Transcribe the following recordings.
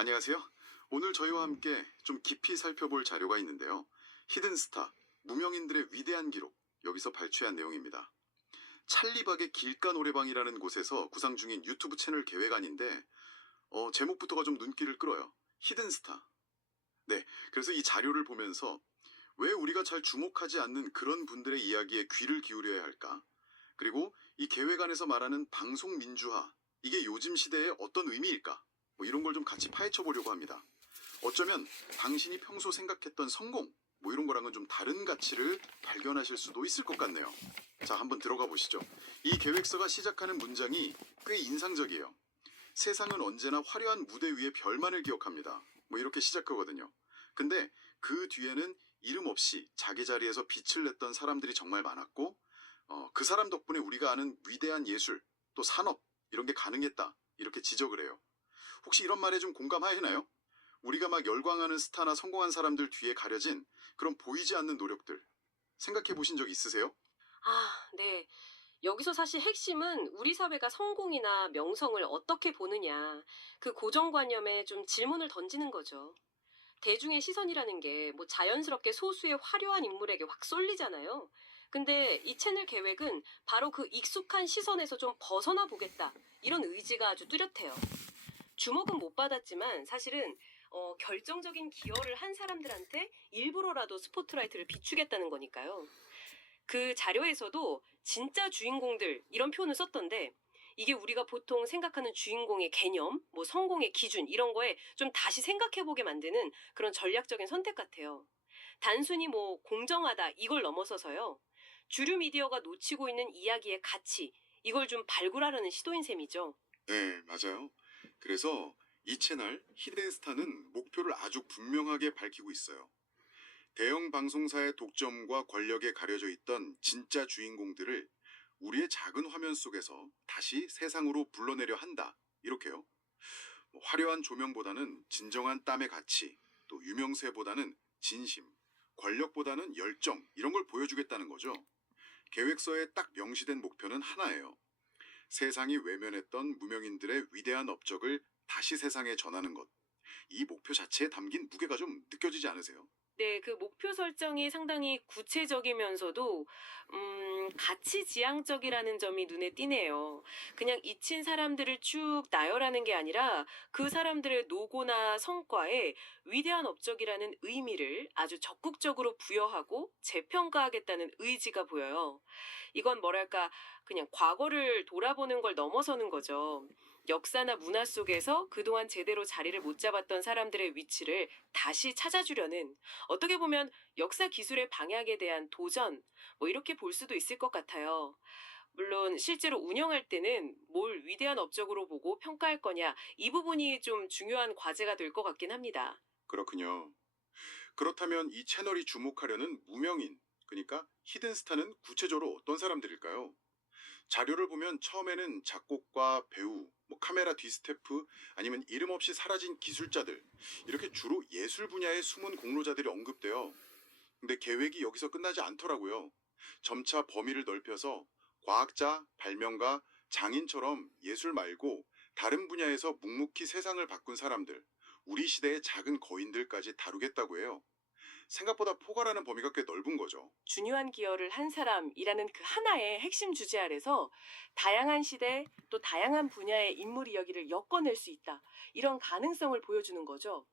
안녕하세요. 오늘 저희와 함께 좀 깊이 살펴볼 자료가 있는데요. 히든스타, 무명인들의 위대한 기록, 여기서 발췌한 내용입니다. 찰리박의 길가 노래방이라는 곳에서 구상 중인 유튜브 채널 계획안인데, 제목부터가 좀 눈길을 끌어요. 히든스타. 네, 그래서 이 자료를 보면서 왜 우리가 잘 주목하지 않는 그런 분들의 이야기에 귀를 기울여야 할까? 그리고 이 계획안에서 말하는 방송 민주화, 이게 요즘 시대에 어떤 의미일까? 뭐 이런 걸 좀 같이 파헤쳐 보려고 합니다. 어쩌면 당신이 평소 생각했던 성공, 뭐 이런 거랑은 좀 다른 가치를 발견하실 수도 있을 것 같네요. 자, 한번 들어가 보시죠. 이 계획서가 시작하는 문장이 꽤 인상적이에요. 세상은 언제나 화려한 무대 위에 별만을 기억합니다. 뭐 이렇게 시작하거든요. 근데 그 뒤에는 이름 없이 자기 자리에서 빛을 냈던 사람들이 정말 많았고, 그 사람 덕분에 우리가 아는 위대한 예술, 또 산업, 이런 게 가능했다. 이렇게 지적을 해요. 혹시 이런 말에 좀 공감하시나요? 우리가 막 열광하는 스타나 성공한 사람들 뒤에 가려진 그런 보이지 않는 노력들. 생각해 보신 적 있으세요? 네. 여기서 사실 핵심은 우리 사회가 성공이나 명성을 어떻게 보느냐, 그 고정관념에 좀 질문을 던지는 거죠. 대중의 시선이라는 게 뭐 자연스럽게 소수의 화려한 인물에게 확 쏠리잖아요. 근데 이 채널 계획은 바로 그 익숙한 시선에서 좀 벗어나 보겠다. 이런 의지가 아주 뚜렷해요. 주목은 못 받았지만 사실은 결정적인 기여를 한 사람들한테 일부러라도 스포트라이트를 비추겠다는 거니까요. 그 자료에서도 진짜 주인공들 이런 표현을 썼던데 이게 우리가 보통 생각하는 주인공의 개념, 뭐 성공의 기준 이런 거에 좀 다시 생각해보게 만드는 그런 전략적인 선택 같아요. 단순히 뭐 공정하다 이걸 넘어서서요. 주류 미디어가 놓치고 있는 이야기의 가치 이걸 좀 발굴하려는 시도인 셈이죠. 네, 맞아요. 그래서 이 채널 히든스타는 목표를 아주 분명하게 밝히고 있어요. 대형 방송사의 독점과 권력에 가려져 있던 진짜 주인공들을 우리의 작은 화면 속에서 다시 세상으로 불러내려 한다. 이렇게요. 뭐 화려한 조명보다는 진정한 땀의 가치, 또 유명세보다는 진심, 권력보다는 열정, 이런 걸 보여주겠다는 거죠. 계획서에 딱 명시된 목표는 하나예요. 세상이 외면했던 무명인들의 위대한 업적을 다시 세상에 전하는 것. 이 목표 자체에 담긴 무게가 좀 느껴지지 않으세요? 네, 그 목표 설정이 상당히 구체적이면서도, 가치지향적이라는 점이 눈에 띄네요. 그냥 잊힌 사람들을 쭉 나열하는 게 아니라 그 사람들의 노고나 성과에 위대한 업적이라는 의미를 아주 적극적으로 부여하고 재평가하겠다는 의지가 보여요. 이건 뭐랄까, 그냥 과거를 돌아보는 걸 넘어서는 거죠. 역사나 문화 속에서 그동안 제대로 자리를 못 잡았던 사람들의 위치를 다시 찾아주려는 어떻게 보면 역사 기술의 방향에 대한 도전, 뭐 이렇게 볼 수도 있을 것 같아요. 물론 실제로 운영할 때는 뭘 위대한 업적으로 보고 평가할 거냐, 이 부분이 좀 중요한 과제가 될 것 같긴 합니다. 그렇군요. 그렇다면 이 채널이 주목하려는 무명인, 그러니까 히든스타는 구체적으로 어떤 사람들일까요? 자료를 보면 처음에는 작곡가, 배우, 뭐 카메라 뒤스태프, 아니면 이름 없이 사라진 기술자들, 이렇게 주로 예술 분야의 숨은 공로자들이 언급돼요. 근데 계획이 여기서 끝나지 않더라고요. 점차 범위를 넓혀서 과학자, 발명가, 장인처럼 예술 말고 다른 분야에서 묵묵히 세상을 바꾼 사람들, 우리 시대의 작은 거인들까지 다루겠다고 해요. 생각보다 포괄하는 범위가 꽤 넓은 거죠. 중요한 기여를 한 사람이라는 그 하나의 핵심 주제 아래서 다양한 시대 또 다양한 분야의 인물 이야기를 엮어낼 수 있다. 이런 가능성을 보여주는 거죠.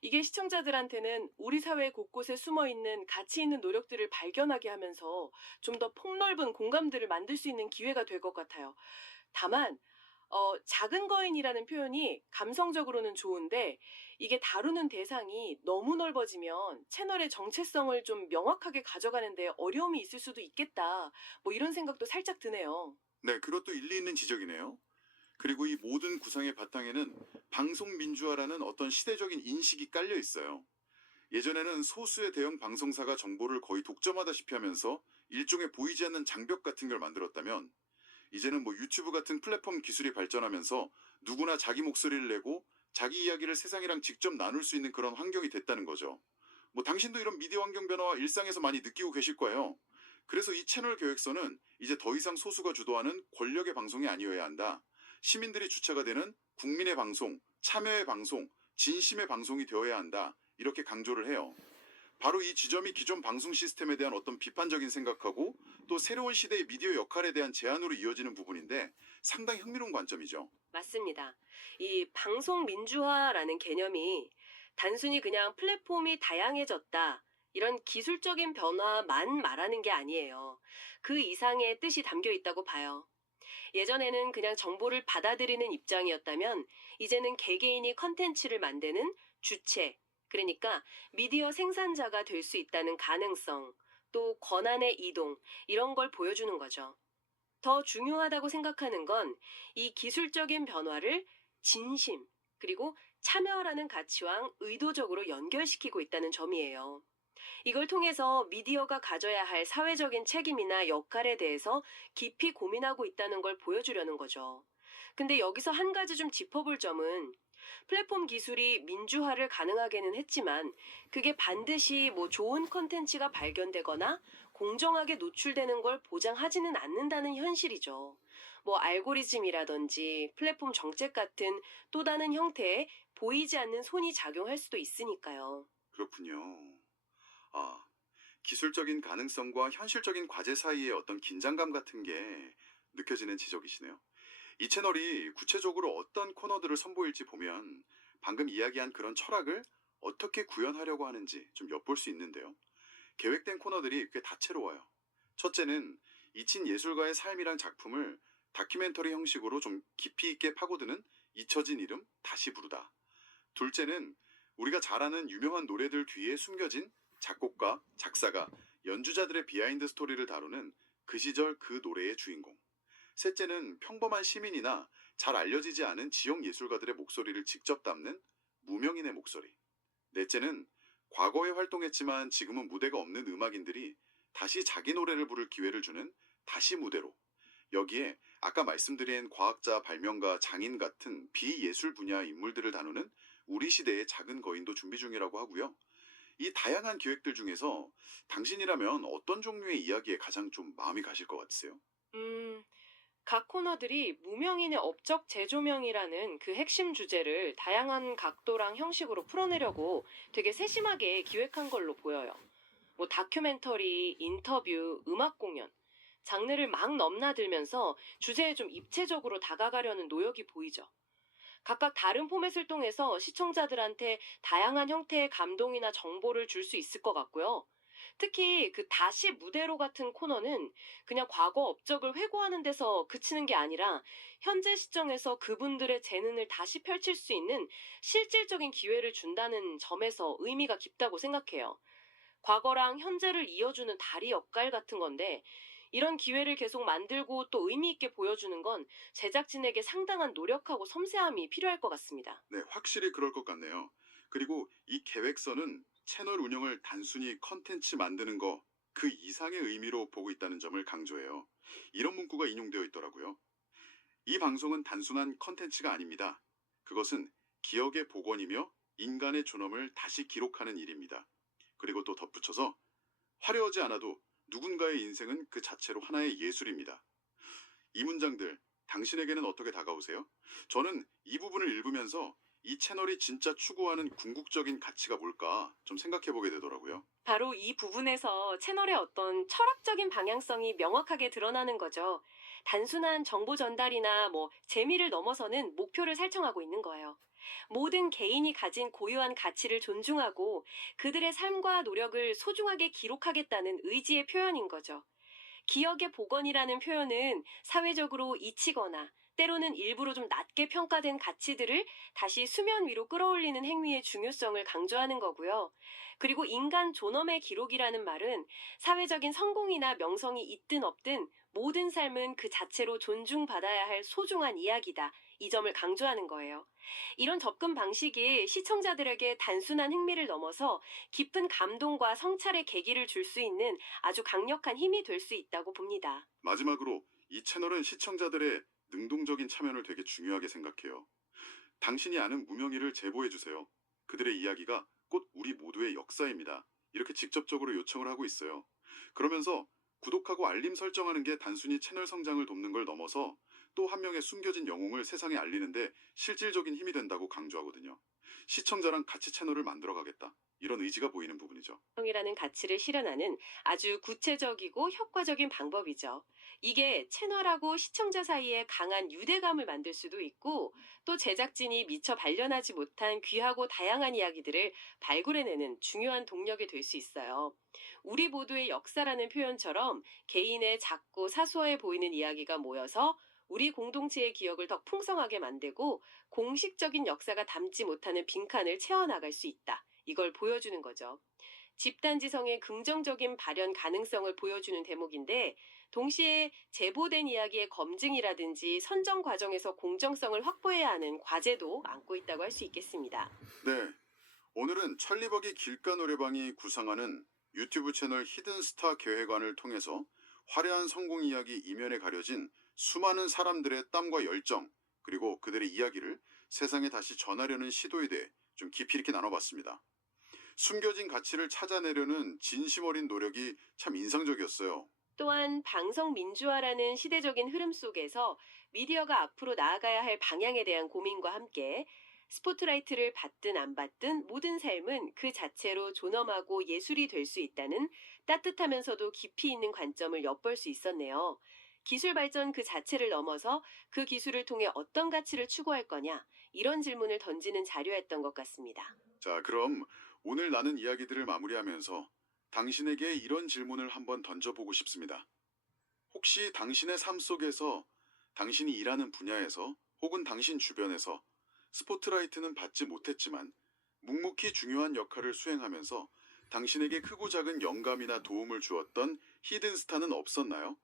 이게 시청자들한테는 우리 사회 곳곳에 숨어 있는 가치 있는 노력들을 발견하게 하면서 좀 더 폭넓은 공감들을 만들 수 있는 기회가 될 것 같아요. 다만, 작은 거인이라는 표현이 감성적으로는 좋은데 이게 다루는 대상이 너무 넓어지면 채널의 정체성을 좀 명확하게 가져가는데 어려움이 있을 수도 있겠다. 뭐 이런 생각도 살짝 드네요. 네, 그것도 일리 있는 지적이네요. 그리고 이 모든 구상의 바탕에는 방송 민주화라는 어떤 시대적인 인식이 깔려 있어요. 예전에는 소수의 대형 방송사가 정보를 거의 독점하다시피 하면서 일종의 보이지 않는 장벽 같은 걸 만들었다면, 이제는 뭐 유튜브 같은 플랫폼 기술이 발전하면서 누구나 자기 목소리를 내고 자기 이야기를 세상이랑 직접 나눌 수 있는 그런 환경이 됐다는 거죠. 뭐 당신도 이런 미디어 환경 변화와 일상에서 많이 느끼고 계실 거예요. 그래서 이 채널 계획서는 이제 더 이상 소수가 주도하는 권력의 방송이 아니어야 한다. 시민들이 주체가 되는 국민의 방송, 참여의 방송, 진심의 방송이 되어야 한다. 이렇게 강조를 해요. 바로 이 지점이 기존 방송 시스템에 대한 어떤 비판적인 생각하고 또 새로운 시대의 미디어 역할에 대한 제안으로 이어지는 부분인데 상당히 흥미로운 관점이죠. 맞습니다. 이 방송 민주화라는 개념이 단순히 그냥 플랫폼이 다양해졌다, 이런 기술적인 변화만 말하는 게 아니에요. 그 이상의 뜻이 담겨 있다고 봐요. 예전에는 그냥 정보를 받아들이는 입장이었다면, 이제는 개개인이 컨텐츠를 만드는 주체, 그러니까 미디어 생산자가 될 수 있다는 가능성, 또 권한의 이동, 이런 걸 보여주는 거죠. 더 중요하다고 생각하는 건 이 기술적인 변화를 진심, 그리고 참여라는 가치와 의도적으로 연결시키고 있다는 점이에요. 이걸 통해서 미디어가 가져야 할 사회적인 책임이나 역할에 대해서 깊이 고민하고 있다는 걸 보여주려는 거죠. 근데 여기서 한 가지 좀 짚어볼 점은, 플랫폼 기술이 민주화를 가능하게는 했지만 그게 반드시 뭐 좋은 컨텐츠가 발견되거나 공정하게 노출되는 걸 보장하지는 않는다는 현실이죠. 뭐 알고리즘이라든지 플랫폼 정책 같은 또 다른 형태의 보이지 않는 손이 작용할 수도 있으니까요. 그렇군요. 아, 기술적인 가능성과 현실적인 과제 사이의 어떤 긴장감 같은 게 느껴지는 지적이시네요. 이 채널이 구체적으로 어떤 코너들을 선보일지 보면 방금 이야기한 그런 철학을 어떻게 구현하려고 하는지 좀 엿볼 수 있는데요. 계획된 코너들이 꽤 다채로워요. 첫째는 이친 예술가의 삶이란 작품을 다큐멘터리 형식으로 좀 깊이 있게 파고드는 잊혀진 이름 다시 부르다. 둘째는 우리가 잘 아는 유명한 노래들 뒤에 숨겨진 작곡가, 작사가, 연주자들의 비하인드 스토리를 다루는 그 시절 그 노래의 주인공. 셋째는 평범한 시민이나 잘 알려지지 않은 지역 예술가들의 목소리를 직접 담는 무명인의 목소리. 넷째는 과거에 활동했지만 지금은 무대가 없는 음악인들이 다시 자기 노래를 부를 기회를 주는 다시 무대로. 여기에 아까 말씀드린 과학자, 발명가, 장인 같은 비예술 분야 인물들을 다루는 우리 시대의 작은 거인도 준비 중이라고 하고요. 이 다양한 기획들 중에서 당신이라면 어떤 종류의 이야기에 가장 좀 마음이 가실 것 같으세요? 음, 각 코너들이 무명인의 업적 재조명이라는 그 핵심 주제를 다양한 각도랑 형식으로 풀어내려고 되게 세심하게 기획한 걸로 보여요. 뭐 다큐멘터리, 인터뷰, 음악 공연, 장르를 막 넘나들면서 주제에 좀 입체적으로 다가가려는 노력이 보이죠. 각각 다른 포맷을 통해서 시청자들한테 다양한 형태의 감동이나 정보를 줄 수 있을 것 같고요. 특히 그 다시 무대로 같은 코너는 그냥 과거 업적을 회고하는 데서 그치는 게 아니라 현재 시점에서 그분들의 재능을 다시 펼칠 수 있는 실질적인 기회를 준다는 점에서 의미가 깊다고 생각해요. 과거랑 현재를 이어주는 다리 역할 같은 건데, 이런 기회를 계속 만들고 또 의미 있게 보여주는 건 제작진에게 상당한 노력하고 섬세함이 필요할 것 같습니다. 네, 확실히 그럴 것 같네요. 그리고 이 계획서는 채널 운영을 단순히 컨텐츠 만드는 거 그 이상의 의미로 보고 있다는 점을 강조해요. 이런 문구가 인용되어 있더라고요. 이 방송은 단순한 컨텐츠가 아닙니다. 그것은 기억의 복원이며 인간의 존엄을 다시 기록하는 일입니다. 그리고 또 덧붙여서 화려하지 않아도 누군가의 인생은 그 자체로 하나의 예술입니다. 이 문장들 당신에게는 어떻게 다가오세요? 저는 이 부분을 읽으면서 이 채널이 진짜 추구하는 궁극적인 가치가 뭘까 좀 생각해 보게 되더라고요. 바로 이 부분에서 채널의 어떤 철학적인 방향성이 명확하게 드러나는 거죠. 단순한 정보 전달이나 뭐 재미를 넘어서는 목표를 설정하고 있는 거예요. 모든 개인이 가진 고유한 가치를 존중하고 그들의 삶과 노력을 소중하게 기록하겠다는 의지의 표현인 거죠. 기억의 복원이라는 표현은 사회적으로 잊히거나 때로는 일부러 좀 낮게 평가된 가치들을 다시 수면 위로 끌어올리는 행위의 중요성을 강조하는 거고요. 그리고 인간 존엄의 기록이라는 말은 사회적인 성공이나 명성이 있든 없든 모든 삶은 그 자체로 존중받아야 할 소중한 이야기다, 이 점을 강조하는 거예요. 이런 접근 방식이 시청자들에게 단순한 흥미를 넘어서 깊은 감동과 성찰의 계기를 줄 수 있는 아주 강력한 힘이 될 수 있다고 봅니다. 마지막으로 이 채널은 시청자들의 능동적인 참여를 되게 중요하게 생각해요. 당신이 아는 무명인을 제보해 주세요. 그들의 이야기가 곧 우리 모두의 역사입니다. 이렇게 직접적으로 요청을 하고 있어요. 그러면서 구독하고 알림 설정하는 게 단순히 채널 성장을 돕는 걸 넘어서 또 한 명의 숨겨진 영웅을 세상에 알리는데 실질적인 힘이 된다고 강조하거든요. 시청자랑 같이 채널을 만들어 가겠다. 이런 의지가 보이는 부분이죠. 이라는 가치를 실현하는 아주 구체적이고 효과적인 방법이죠. 이게 채널하고 시청자 사이에 강한 유대감을 만들 수도 있고, 또 제작진이 미처 발견하지 못한 귀하고 다양한 이야기들을 발굴해내는 중요한 동력이 될 수 있어요. 우리 모두의 역사라는 표현처럼 개인의 작고 사소해 보이는 이야기가 모여서 우리 공동체의 기억을 더 풍성하게 만들고, 공식적인 역사가 담지 못하는 빈칸을 채워나갈 수 있다. 이걸 보여주는 거죠. 집단지성의 긍정적인 발현 가능성을 보여주는 대목인데, 동시에 제보된 이야기의 검증이라든지 선정 과정에서 공정성을 확보해야 하는 과제도 안고 있다고 할 수 있겠습니다. 네, 오늘은 찰리버기 길가 노래방이 구상하는 유튜브 채널 히든스타 계획안을 통해서 화려한 성공 이야기 이면에 가려진 수많은 사람들의 땀과 열정, 그리고 그들의 이야기를 세상에 다시 전하려는 시도에 대해 좀 깊이 있게 나눠봤습니다. 숨겨진 가치를 찾아내려는 진심 어린 노력이 참 인상적이었어요. 또한 방송 민주화라는 시대적인 흐름 속에서 미디어가 앞으로 나아가야 할 방향에 대한 고민과 함께 스포트라이트를 받든 안 받든 모든 삶은 그 자체로 존엄하고 예술이 될 수 있다는 따뜻하면서도 깊이 있는 관점을 엿볼 수 있었네요. 기술 발전 그 자체를 넘어서 그 기술을 통해 어떤 가치를 추구할 거냐, 이런 질문을 던지는 자료였던 것 같습니다. 자, 그럼 오늘 나눈 이야기들을 마무리하면서 당신에게 이런 질문을 한번 던져보고 싶습니다. 혹시 당신의 삶 속에서, 당신이 일하는 분야에서, 혹은 당신 주변에서 스포트라이트는 받지 못했지만 묵묵히 중요한 역할을 수행하면서 당신에게 크고 작은 영감이나 도움을 주었던 히든 스타는 없었나요?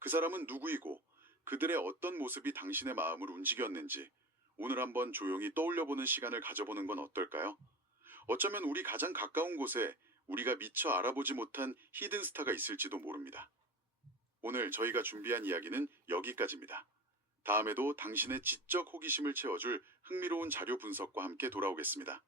그 사람은 누구이고 그들의 어떤 모습이 당신의 마음을 움직였는지 오늘 한번 조용히 떠올려보는 시간을 가져보는 건 어떨까요? 어쩌면 우리 가장 가까운 곳에 우리가 미처 알아보지 못한 히든 스타가 있을지도 모릅니다. 오늘 저희가 준비한 이야기는 여기까지입니다. 다음에도 당신의 지적 호기심을 채워줄 흥미로운 자료 분석과 함께 돌아오겠습니다.